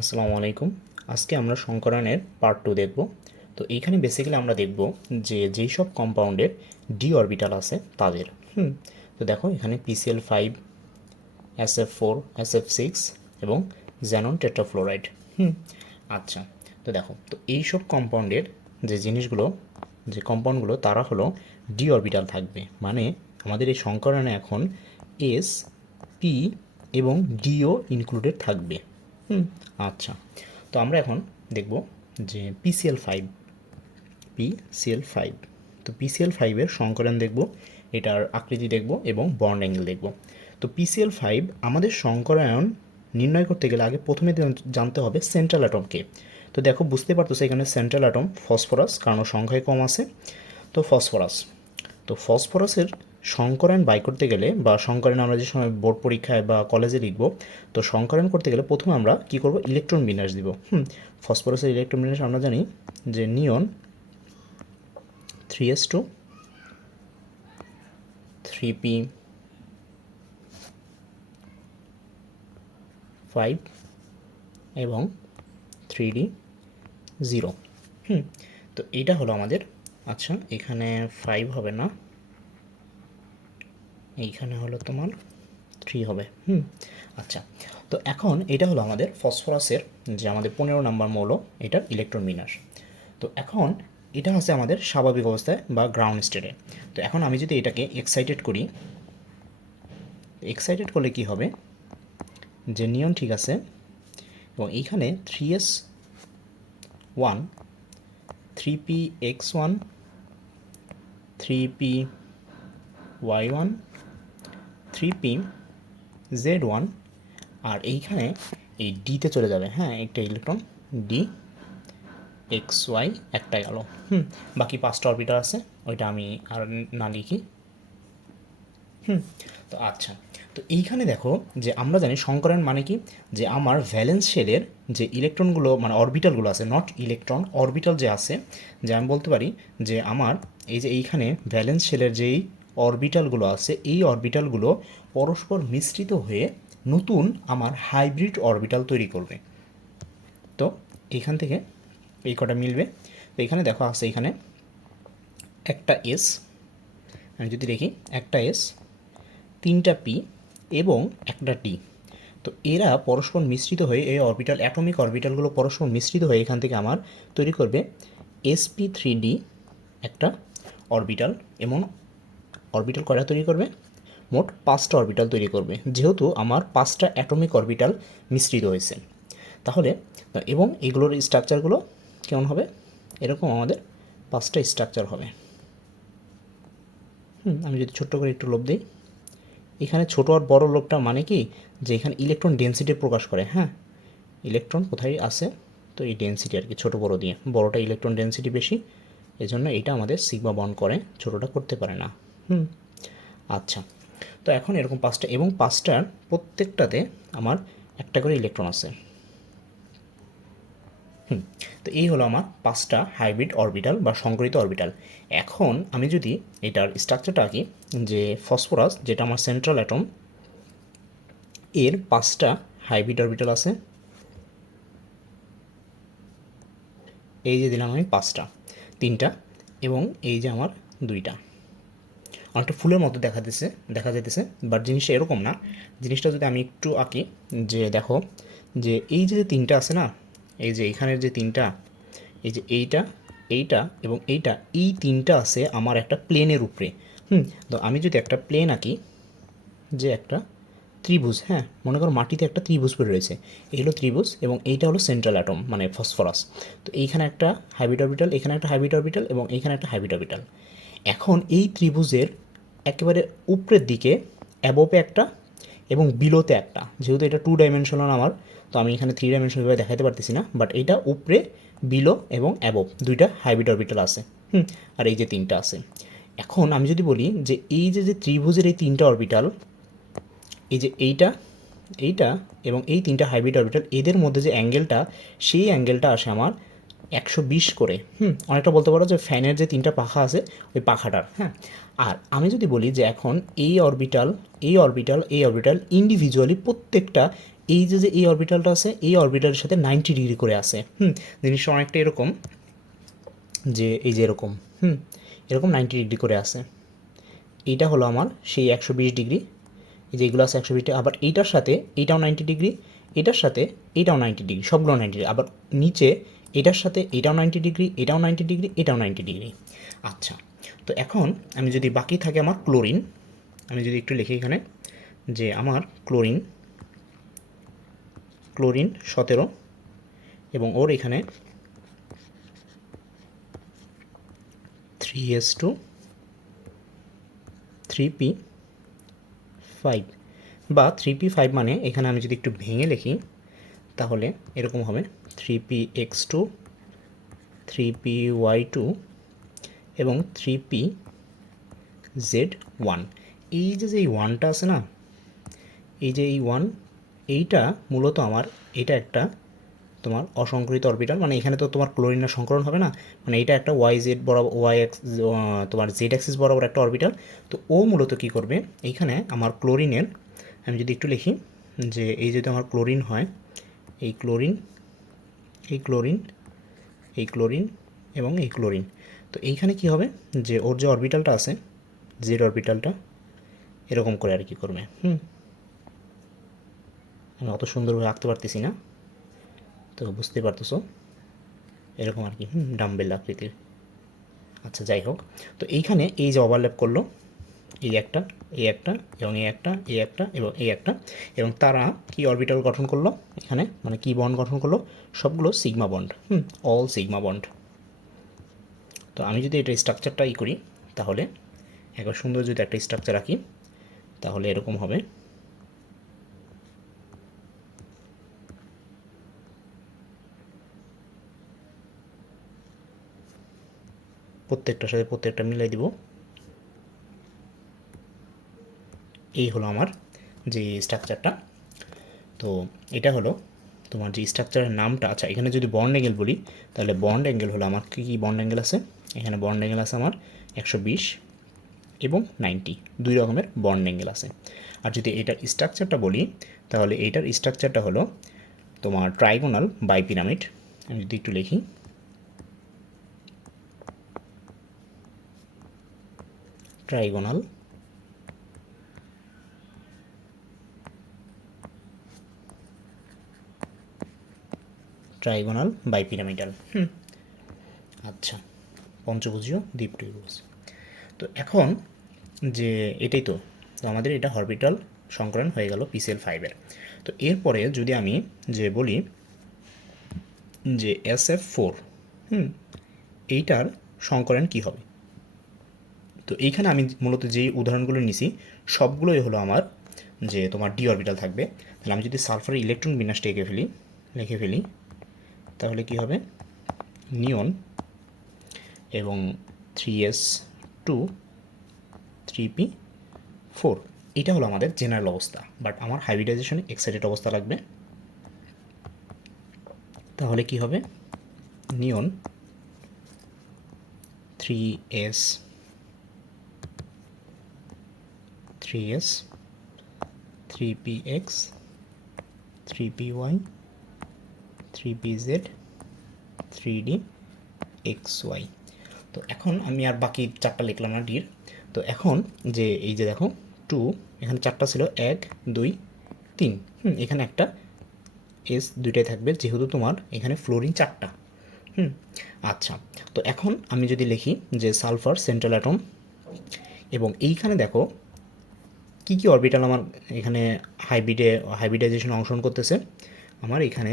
আসসালামু আলাইকুম। আজকে আমরা সংকরণের পার্ট 2 দেখব। তো এইখানে বেসিক্যালি আমরা দেখব যে যেই সব কম্পাউন্ডের ডি অরবিটাল আছে তাদের। তো দেখো এখানে PCl5, SF4, SF6 এবং জ্যানন টেট্রাফ্লোরাইড। আচ্ছা, তো দেখো তো এই সব কম্পাউন্ডের যে জিনিসগুলো, যে কম্পাউন্ডগুলো তারা হলো ডি অরবিটাল থাকবে, মানে আমাদের এই সংকরণে এখন এস, পি এবং ডিও ইনক্লুডেড থাকবে। আচ্ছা, তো আমরা এখন দেখব যে পিসিএল ফাইভ। তো PCl5-এর সংকরণ দেখব, এটার আকৃতি দেখব এবং বন্ড অ্যাঙ্গেল দেখব। তো PCl5 আমাদের সংকরায়ন নির্ণয় করতে গেলে আগে প্রথমে জানতে হবে সেন্ট্রাল অ্যাটমকে। তো দেখো বুঝতে পারতেছো এখানে সেন্ট্রাল অ্যাটম ফসফরাস, কারণ সংখ্যায় কম আছে। তো ফসফরাসের সংকরায়ন বাই করতে গেলে বা সংকরায়ন আমরা যে সময় বোর্ড পরীক্ষায় বা কলেজে লিখব, তো সংকরায়ন করতে গেলে প্রথমে আমরা কি করব, ইলেকট্রন বিন্যাস দিব। ফসফরাসের ইলেকট্রন বিন্যাস আমরা জানি যে নিয়ন 3s2 3p5 এবং 3d0। তো এইটা হলো আমাদের। আচ্ছা, এখানে 5 হবে না, এইখানে হলো তোমার 3 হবে। আচ্ছা, তো এখন এটা হলো আমাদের ফসফরাসের যে আমাদের 15 নম্বর মৌল, এটার ইলেকট্রন বিন্যাস। তো এখন এটা আছে আমাদের স্বাভাবিক অবস্থায় বা গ্রাউন্ড স্টেটে। তো এখন আমি যদি এটাকে এক্সাইটেড করি, এক্সাইটেড করলে কি হবে, যে নিয়ন ঠিক আছে এবং এইখানে 3s1, 3px1, 3py1, 3pz1, আর এইখানে এই ডিতে চলে যাবে, হ্যাঁ একটা ইলেকট্রন ডি এক্স ওয়াই একটা গেল। বাকি 5টা অরবিটাল আছে, ওইটা আমি আর না লিখি। তো আচ্ছা, তো এইখানে দেখো যে আমরা জানি সংকরণ মানে কি, যে আমার ভ্যালেন্স শেলের যে ইলেকট্রনগুলো মানে অরবিটালগুলো আছে, নট ইলেকট্রন, অরবিটাল যে আছে, যে আমি বলতে পারি যে আমার এই যে এইখানে ভ্যালেন্স শেলের যেই অরবিটালগুলো আছে, এই অরবিটালগুলো পরস্পর মিশ্রিত হয়ে নতুন আমার হাইব্রিড অরবিটাল তৈরি করবে। তো এইখান থেকে এই কটা মিলবে। তো এখানে দেখো আছে এখানে একটা এস, আমি যদি দেখি একটা এস, 3টা পি এবং একটা টি। তো এরা পরস্পর মিশ্রিত হয়ে এই অরবিটাল, অ্যাটমিক অরবিটালগুলো পরস্পর মিশ্রিত হয়ে এখান থেকে আমার তৈরি করবে sp3d একটা অরবিটাল। এবং অরবিটাল কয়টা তৈরি করবে, মোট 5টা অরবিটাল তৈরি করবে, যেহেতু আমার 5টা অ্যাটমিক অরবিটাল মিশ্রিত হয়েছে। তাহলে এবং এগুলোর স্ট্রাকচারগুলো কেমন হবে, এরকম আমাদের 5টা স্ট্রাকচার হবে। আমি যদি ছোট্ট করে একটু লোভ দিই, এখানে ছোট আর বড় লোভটা মানে কি, যে এখানে ইলেকট্রন ডেন্সিটি প্রকাশ করে। হ্যাঁ, ইলেকট্রন কোথায় আছে, তো এই ডেন্সিটি আর কি, ছোট বড় দিয়ে, বড়টা ইলেকট্রন ডেন্সিটি বেশি, এজন্য এটা আমাদের সিগমা বন্ড করে, ছোটটা করতে পারে না। আচ্ছা, তো এখন এরকম 5টা এবং 5টার প্রত্যেকটাতে আমার একটা করে ইলেকট্রন আছে। তো এই হলো আমার 5টা হাইব্রিড অরবিটাল বা সংকরিত অরবিটাল। এখন আমি যদি এটার স্ট্রাকচারটা আঁকি, যে ফসফরাস যেটা আমার সেন্ট্রাল অ্যাটম, এর 5টা হাইব্রিড অরবিটাল আছে, এই যে দিলাম আমি 5টা, 3টা এবং এই যে আমার 2টা। অনেকটা ফুলের মতো দেখা যাইতেছে, বাট জিনিসটা এরকম না। জিনিসটা যদি আমি একটু আঁকি, যে দেখো যে এই যে 3টা আছে না, এই যে এখানের যে 3টা, এই যে এইটা, এইটা এবং এইটা, এই 3টা আছে আমার একটা প্লেনের উপরে। তো আমি যদি একটা প্লেন আঁকি, যে একটা ত্রিভুজ, হ্যাঁ মনে করো মাটিতে একটা ত্রিভুজ পড়ে রয়েছে, এই হলো ত্রিভুজ এবং এইটা হলো সেন্ট্রাল অ্যাটম মানে ফসফরাস। তো এইখানে একটা হাইব্রিড অরবিটাল, এখানে একটা হাইব্রিড অরবিটাল এবং এইখানে একটা হাইব্রিড অরবিটাল। এখন এই ত্রিভুজের একেবারে উপরের দিকে অ্যাবোপে একটা এবং বিলোতে একটা, যেহেতু এটা 2 ডাইমেনশনাল আমার, তো আমি এখানে 3 ডাইমেনশনালভাবে দেখাতে পারতেছি না, বাট এটা উপরে, বিলো এবং অ্যাবোভ 2টা হাইব্রিড অরবিটাল আছে। আর এই যে 3টা আছে। এখন আমি যদি বলি যে এই যে যে ত্রিভুজের এই 3টা অরবিটাল, এই যে এইটা, এইটা এবং এই 3টা হাইব্রিড অরবিটাল, এদের মধ্যে যে অ্যাঙ্গেলটা, সেই অ্যাঙ্গেলটা আসে আমার 120 করে। অনেকটা বলতে পারো যে ফ্যানের যে 3টা পাখা আছে, ওই পাখাটার। হ্যাঁ, আর আমি যদি বলি যে এখন এই অরবিটাল, এই অরবিটাল, এই অরবিটাল ইন্ডিভিজুয়ালি প্রত্যেকটা এই যে এই অরবিটালটা আছে, এই অরবিটালের সাথে 90 ডিগ্রি করে আছে। জিনিসটা অনেকটা এরকম যে এই যে এরকম এরকম 90 ডিগ্রি করে আছে। এইটা হলো আমার সেই 120 ডিগ্রি, এই যে এগুলো আছে 120 ডিগ্রি, আবার এইটার সাথে এইটাও 90 ডিগ্রি, এটার সাথে এইটাও 90 ডিগ্রি, সবগুলো 90 ডিগ্রি, আবার নিচে এটার সাথে এটাও 90 ডিগ্রি, এটাও 90 ডিগ্রি, এটাও 90 ডিগ্রি। আচ্ছা, তো এখন আমি যদি বাকি থাকে আমার ক্লোরিন, আমি যদি একটু লিখি এখানে যে আমার ক্লোরিন 17 এবং ওর এখানে 3s2 3p5 বা 3p5 মানে এখানে আমি যদি একটু ভেঙে লিখি তাহলে এরকম হবে 3px2 3py2 এবং 3pz1। এই যে এই ওয়ানটা আছে না, এই যে এই ওয়ান, এইটা মূলত আমার এটা একটা তোমার অসংকরিত অরবিটাল, মানে এখানে তো তোমার ক্লোরিনের সংকরণ হবে না, মানে এটা একটা ওয়াই জেড বরাবর ওয়াই এক্স তোমার জেড অ্যাক্সিস বরাবর একটা অরবিটাল। তো ও মূলত কী করবে, এইখানে আমার ক্লোরিনের আমি যদি একটু লিখি যে এই যদি আমার ক্লোরিন হয়, এই ক্লোরিন এই ক্লোরিন এই ক্লোরিন এবং এই ক্লোরিন, তো এইখানে কি হবে যে ওর যে অরবিটালটা আছে জেড অরবিটালটা এরকম করে আর কি করবে। আমি অত সুন্দরভাবে আঁকতে পারতেছি না, তো বুঝতে পারতেছো এরকম আর কি ডাম্বেল আকৃতির। আচ্ছা যাই হোক, তো এইখানে এই যে ওভারল্যাপ করলো এই একটা এই একটা এবং এই একটা এই একটা এবং এই একটা, এবং তারা কি অরবিটাল গঠন করলো এখানে, মানে কি বন্ড গঠন করলো, সবগুলো sigma bond, all sigma bond. তো আমি যদি এটা স্ট্রাকচারটা করি তাহলে একবার সুন্দর যদি একটা স্ট্রাকচার আঁকি তাহলে এরকম হবে। প্রত্যেকটার সাথে প্রত্যেকটা মিলাই দিব। এই হলো আমার যে স্ট্রাকচারটা। তো এটা হলো তোমার যে স্ট্রাকচারের নামটা। আচ্ছা, এখানে যদি বন্ড অ্যাঙ্গেল বলি তাহলে বন্ড অ্যাঙ্গেল হলো আমার কী কী বন্ড অ্যাঙ্গেল আছে, এখানে বন্ড অ্যাঙ্গেল আছে আমার 120 এবং 90, দুই রকমের বন্ড অ্যাঙ্গেল আছে। আর যদি এটার স্ট্রাকচারটা বলি তাহলে এইটার স্ট্রাকচারটা হলো তোমার ট্রাইগোনাল বাইপিরামিড। আমি যদি একটু লিখি ট্রাইগোনাল ট্রাইগোনাল বাইপিরামিডাল। আচ্ছা, পঞ্চভুজীয় দ্বিত্রিভুজ। তো এখন যে এটাই তো আমাদের এটা অরবিটাল সংকরণ হয়ে গেল PCl5-এর। তো এরপরে যদি আমি যে বলি যে SF4 এইটার সংকরণ কি হবে, তো এইখানে আমি মূলত যে উদাহরণগুলো নিছি সবগুলোই হলো আমার যে তোমার ডি অরবিটাল থাকবে। তাহলে আমি যদি সালফারের ইলেকট্রন বিন্যাসটা লিখে ফেলি তাহলে কি হবে, নিয়ন এবং 3s2 3p4, এটা হলো আমাদের জেনারেল অবস্থা। বাট আমার হাইব্রিডাইজেশনে এক্সাইটেড অবস্থা লাগবে। তাহলে কি হবে, নিয়ন 3s 3px 3py 3pz 3dxy। তো এখন আমি আর বাকি চারটা লিখলাম না ডির। তো এখন যে এই যে দেখো 2, এখানে চারটা ছিল 1 2 3, এখানে একটা এস দুইটাই থাকবে যেহেতু তোমার এখানে ফ্লোরিন চারটা। আচ্ছা, তো এখন আমি যদি লিখি যে সালফার সেন্ট্রাল অ্যাটম, এবং এইখানে দেখো কি কি অরবিটাল আমার এখানে হাইব্রিডাইজেশন অংশগ্রহণ করতেছে। আমার এখানে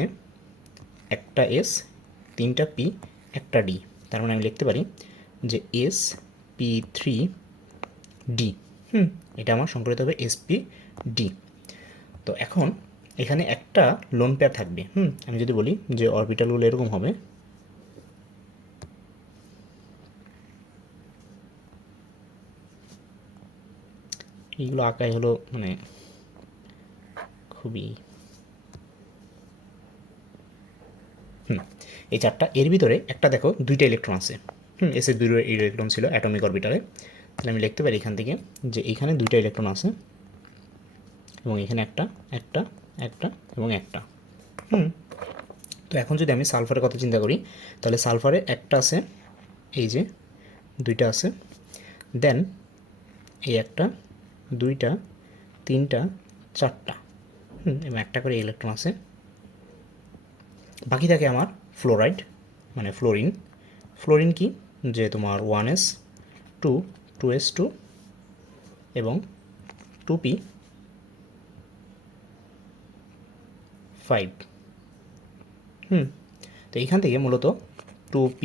একটা এস, তিনটা পি, একটা ডি, তার মানে আমি লিখতে পারি যে SP3D। এটা আমার সংকলিত হবে SP3D। তো এখন এখানে একটা লোন পেয়ার থাকবে। আমি যদি বলি যে অরবিটালগুলো এরকম হবে, এইগুলো আঁকাই হলো মানে খুবই এই চারটা, এর ভিতরে একটা দেখো দুইটা ইলেকট্রন আছে। এসে দুটো ইলেকট্রন ছিল অ্যাটমিক অরবিটালে। তাহলে আমি লিখতে পারি এখান থেকে যে এখানে দুইটা ইলেকট্রন আছে এবং এখানে একটা একটা একটা এবং একটা। হুম, তো এখন যদি আমি সালফারের কথা চিন্তা করি, তাহলে সালফারে একটা আছে, এই যে দুইটা আছে, দেন এই একটা, দুইটা, তিনটা, চারটা, এবং একটা করে ইলেকট্রন আছে। বাকি থাকে আমার ফ্লোরাইড মানে ফ্লোরিন। ফ্লোরিন কি, যে তোমার 1s 2 2s2 এবং 2p5। তো এইখান থেকে মূলত 2p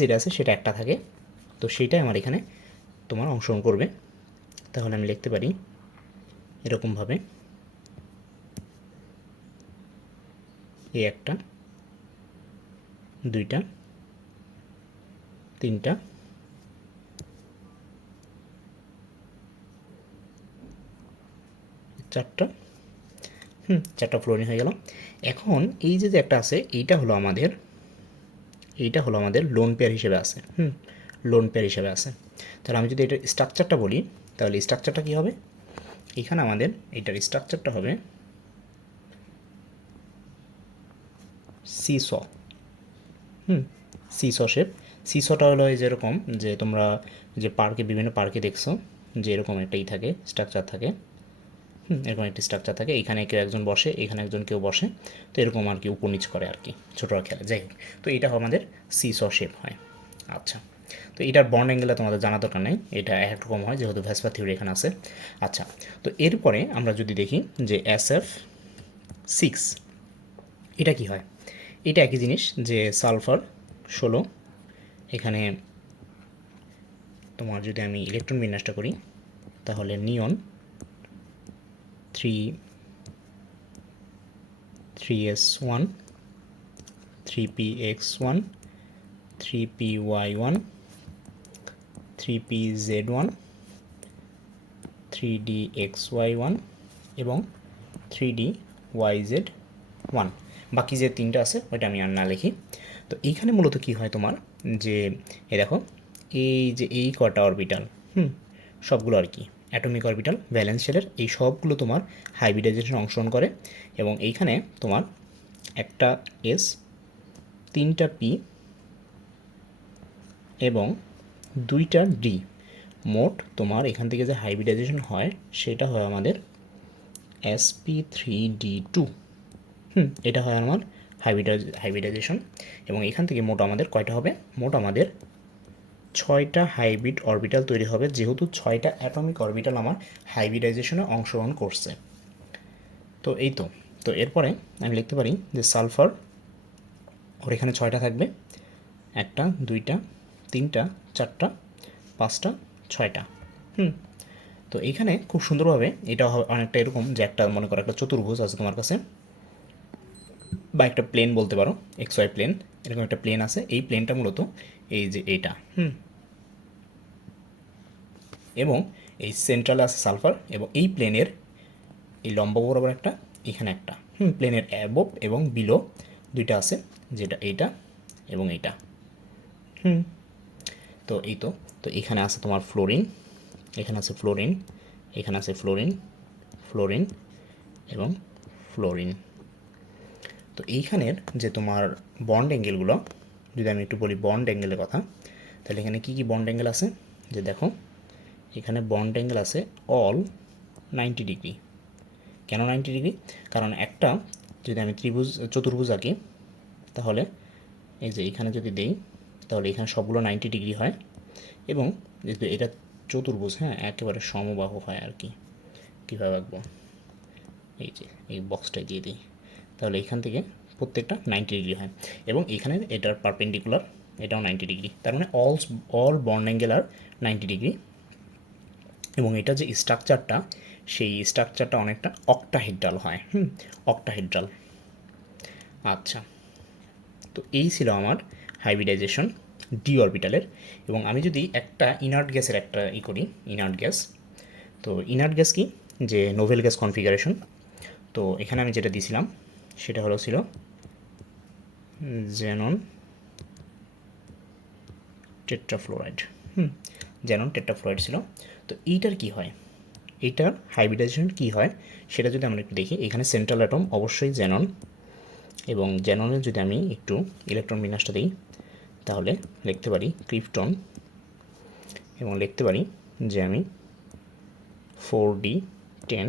যেটা আছে সেটা একটা থাকে, তো সেইটাই আমার এখানে তোমার অংশগ্রহণ করবে। তাহলে আমি লিখতে পারি এরকমভাবে, এই একটা, দুইটা, তিনটা, চারটা, চারটা ফ্লোরিন হয়ে গেল। এখন এই যে একটা আছে, এইটা হলো আমাদের লোন পেয়ার হিসেবে আছে। লোন পেয়ার হিসেবে আছে। তাহলে আমি যদি এটার স্ট্রাকচারটা বলি, তাহলে স্ট্রাকচারটা কী হবে, এখানে আমাদের এটার স্ট্রাকচারটা হবে সিস। Cis shape. সিসটা হলো এই যেরকম, যে তোমরা যে পার্কে, বিভিন্ন পার্কে দেখছো যে এরকম একটাই থাকে, স্ট্রাকচার থাকে। এরকম একটি স্ট্রাকচার থাকে, এখানে কেউ একজন বসে, এখানে একজন কেউ বসে, তো এরকম আর কি উপর নিচ করে আর কি, ছোটরা খেলে, যাই হোক। তো এটা আমাদের সিস শেপ হয়। আচ্ছা, তো এটার বন্ড অ্যাঙ্গেলটা তোমাদের জানা দরকার নেই, এটা একরকম হয় যেহেতু ভ্যাসপার থিওরি এখানে আছে। আচ্ছা, তো এরপরে আমরা যদি দেখি যে SF6, এটা কি হয়, এটা একই জিনিস, যে সালফার 16, এখানে তোমার যদি আমি ইলেকট্রন বিন্যাসটা করি, তাহলে নিয়ন 3s1 3px1 3py1 3pz1 3dxy1 এবং 3dyz1। বাকি যে তিনটা আছে ওইটা আমি আর না লিখি। তো এইখানে মূলত কি হয় তোমার, যে এই দেখো, এই যে এই কটা অরবিটাল, সবগুলো আর কি অ্যাটমিক অরবিটাল ভ্যালেন্স শেলের, এই সবগুলো তোমার হাইব্রিডাইজেশন অংশগ্রহণ করে। এবং এইখানে তোমার একটা এস, তিনটা পি এবং দুইটা ডি, মোট তোমার এখান থেকে যে হাইব্রিডাইজেশন হয় সেটা হয় আমাদের sp3d2। এটা হয় আমার হাইব্রিডাইজেশন। এবং এখান থেকে মোট আমাদের কয়টা হবে, মোট আমাদের 6টা হাইব্রিড অরবিটাল তৈরি হবে, যেহেতু 6টা অ্যাটমিক অরবিটাল আমার হাইব্রিডাইজেশনে অংশগ্রহণ করছে। তো এই তো, তো এরপরে আমি লিখতে পারি যে সালফার, ওর এখানে 6টা থাকবে, একটা, দুইটা, তিনটা, চারটা, পাঁচটা, 6টা। তো এইখানে খুব সুন্দরভাবে এটা অনেকটা এরকম, যে একটা মনে করো একটা চতুর্ভুজ আছে তোমার কাছে, বা একটা প্লেন বলতে পারো, XY প্লেন, এরকম একটা প্লেন আছে। এই প্লেনটা মূলত এই যে এইটা, এবং এই সেন্ট্রালে আছে সালফার, এবং এই প্লেনের এই লম্বা বরাবর একটা, এখানে একটা, প্লেনের অ্যাবোভ এবং বিলো দুইটা আছে, যেটা এইটা এবং এইটা। তো এই তো, তো এখানে আছে তোমার ফ্লোরিন, এখানে আছে ফ্লোরিন, এখানে আছে ফ্লোরিন, ফ্লোরিন এবং ফ্লোরিন। তো এইখানের যে তোমার বন্ড অ্যাঙ্গেলগুলো, যদি আমি একটু বলি বন্ড অ্যাঙ্গেলের কথা, তাহলে এখানে কী কী বন্ড অ্যাঙ্গেল আছে, যে দেখো এখানে বন্ড অ্যাঙ্গেল আছে অল 90 ডিগ্রি। কেন 90 ডিগ্রি, কারণ একটা যদি আমি চতুর্ভুজ আঁকি, তাহলে এই যে এখানে যদি দেই, তাহলে এখানে সবগুলো 90 ডিগ্রি হয়, এবং যেহেতু এটা চতুর্ভুজ, একেবারে সমবাহু হয় আর কি। কীভাবে আঁকবো, এই যে এই বক্সটাই দিয়ে দিই, তাহলে এখান থেকে প্রত্যেকটা 90 ডিগ্রি হয়, এবং এখানের এটার পারপেন্ডিকুলার এটাও 90 ডিগ্রি। তার মানে অল বন্ড অ্যাঙ্গেল আর 90 ডিগ্রি। এবং এটা যে স্ট্রাকচারটা, সেই স্ট্রাকচারটা অনেকটা অক্টাহেড্রাল হয়, অক্টাহেড্রাল। আচ্ছা, তো এই ছিল আমার হাইব্রিডাইজেশন ডি অরবিটালের। এবং আমি যদি একটা ইনার্ট গ্যাসের একটা করি, ইনার্ট গ্যাস, তো ইনার্ট গ্যাস কি, যে নোভেল গ্যাস কনফিগারেশন। তো এখানে আমি যেটা দিয়েছিলাম সেটা ছিল জেনন টেট্রাফ্লোরাইড। জেনন টেট্রাফ্লোরাইড ছিল। তো এইটার কি হয়, এইটার হাইব্রিডাইজেশন কী হয় সেটা যদি আমরা একটু দেখি, এখানে সেন্ট্রাল অ্যাটম অবশ্যই জ্যানন, এবং জ্যাননের যদি আমি একটু ইলেকট্রন বিন্যাসটা দিই তাহলে লিখতে পারি ক্রিপ্টন, এবং লিখতে পারি যে আমি 4d10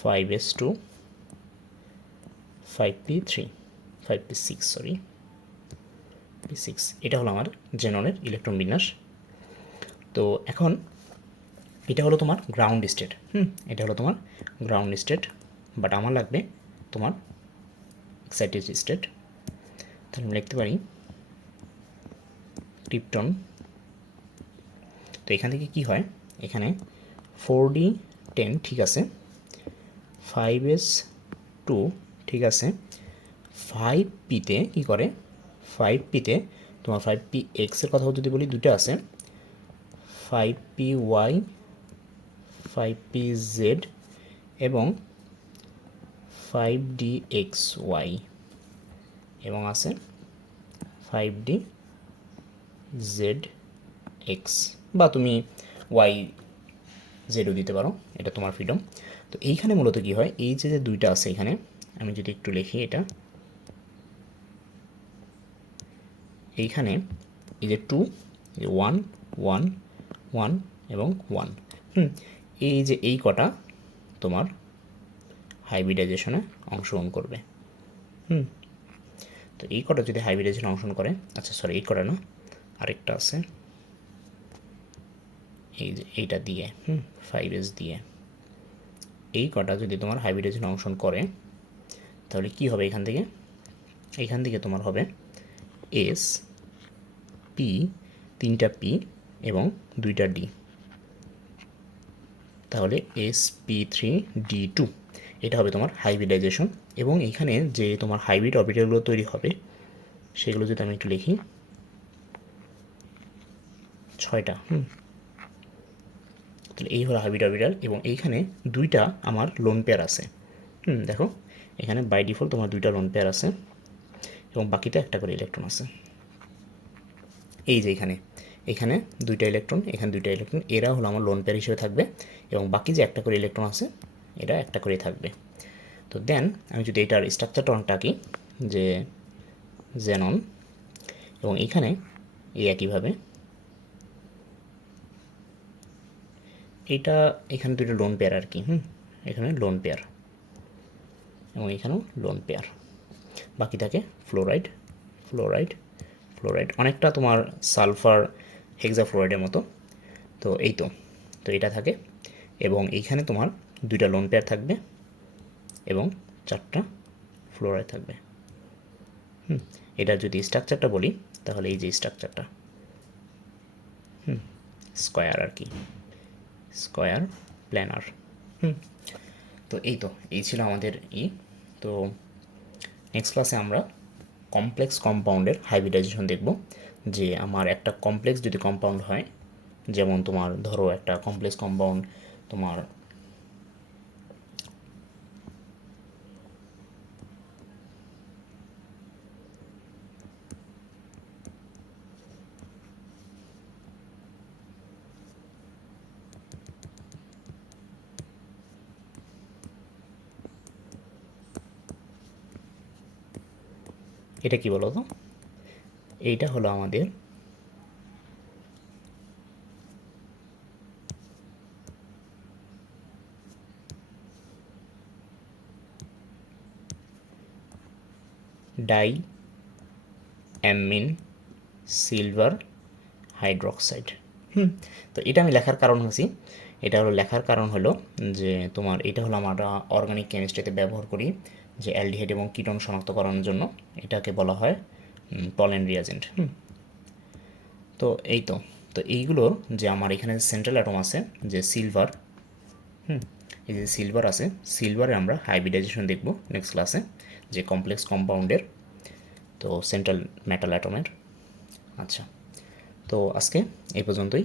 5s2 5p3 5p6 sorry p6, এটা হলো আমার জ্যাননের ইলেকট্রন বিন্যাস। তো এখন এটা হলো তোমার গ্রাউন্ড স্টেট, এটা হলো তোমার গ্রাউন্ড স্টেট, বাট আমার লাগবে তোমার এক্সাইটেড স্টেট। তাহলে আমি লিখতে পারি ক্রিপ্টন। তো এখান থেকে কি হয়, এখানে 4d10 ঠিক আছে, 5s2 ঠিক আছে, 5pতে কি করে, 5pতে তোমার 5px এর কথা যদি বলি দুটো আছে, 5py 5pz এবং 5dxy, এবং আছে 5dzx, বা তুমি y জেডও দিতে পারো, এটা তোমার ফ্রিডম। তো এইখানে মূলত কি হয়, এই যে দুইটা আছে এখানে, আমি যদি একটু লিখি এটা, এইখানে এই যে 2, 1 1 1 এবং 1, এই যে এই কটা তোমার হাইব্রিডাইজেশনে অংশগ্রহণ করবে। তো এই কটা যদি হাইব্রিডাইজেশনে অংশগ্রহণ করে, আচ্ছা সরি এই কটা না, আরেকটা আছে এই যে এইটা দিয়ে 5s দিয়ে, এই কটা যদি তোমার হাইব্রিডাইজেশনে অংশগ্রহণ করে তাহলে কি হবে, এখান থেকে তোমার হবে এস পি, 3টা পি এবং 2টা ডি, তাহলে sp3d2, এটা হবে তোমার হাইব্রিডাইজেশন। এবং এইখানে যে তোমার হাইব্রিড অরবিটালগুলো তৈরি হবে সেগুলো যদি আমি একটু লিখি, 6টা, তাহলে এই হলো হাইব্রিড অরবিটাল, এবং এইখানে 2টা আমার লোন পেয়ার আছে। দেখো এখানে বাই ডিফল্ট তোমার 2টা লোন পেয়ার আছে, এবং বাকিটা একটা করে ইলেকট্রন আছে। এই যে এখানে 2টা ইলেকট্রন, এখানে 2টা ইলেকট্রন, এরা হলো আমার লোন পেয়ার হিসেবে থাকবে, এবং বাকি যে একটা করে ইলেকট্রন আছে এরা একটা করেই থাকবে। তো দেন আমি যদি এটার স্ট্রাকচারটা আঁকি, যে জ্যানন, এবং এখানে এই একইভাবে এখানে 2টা লোন পেয়ার আর কি, এখানে লোন পেয়ার, এবং এখানেও লোন পেয়ার, বাকি থাকে ফ্লোরাইড ফ্লোরাইড ফ্লোরাইড, অনেকটা তোমার সালফার হেক্সাফ্লোরাইডের মতো। তো তো এটা থাকে, এবং এইখানে তোমার 2টা লোন পেয়ার থাকবে এবং 4টা ফ্লোরাইড থাকবে। এটা যদি স্ট্রাকচারটা বলি তাহলে এই যে স্ট্রাকচারটা স্কোয়ার আর কি, স্কোয়ার প্ল্যানার। তো এই ছিল আমাদের তো নেক্সট ক্লাসে আমরা কমপ্লেক্স কম্পাউন্ডের হাইব্রিডাইজেশন দেখব, যে আমার একটা কমপ্লেক্স যদি কম্পাউন্ড হয়, যেমন তোমার ধরো একটা কমপ্লেক্স কম্পাউন্ড তোমার এটা কি বলো তো, এইটা হলো আমাদের ডাই অ্যামিন সিলভার হাইড্রোক্সাইড। তো এটা আমি লেখার কারণ লেখার কারণ হলো যে তোমার এটা হলো আমরা অর্গানিক কেমিস্ট্রিতে ব্যবহার করি, যে অ্যালডিহাইড এবং কিটোন শনাক্তকরণের জন্য, এটাকে বলা হয় পলেন রিয়াজেন্ট। তো তো এইগুলোর যে আমার এখানে সেন্ট্রাল অ্যাটম আছে যে সিলভার, এই যে সিলভার আছে, সিলভারে আমরা হাইব্রিডাইজেশন দেখব নেক্সট ক্লাসে, যে কমপ্লেক্স কম্পাউন্ডের, তো সেন্ট্রাল মেটাল অ্যাটমের। আচ্ছা, তো আজকে এই পর্যন্তই।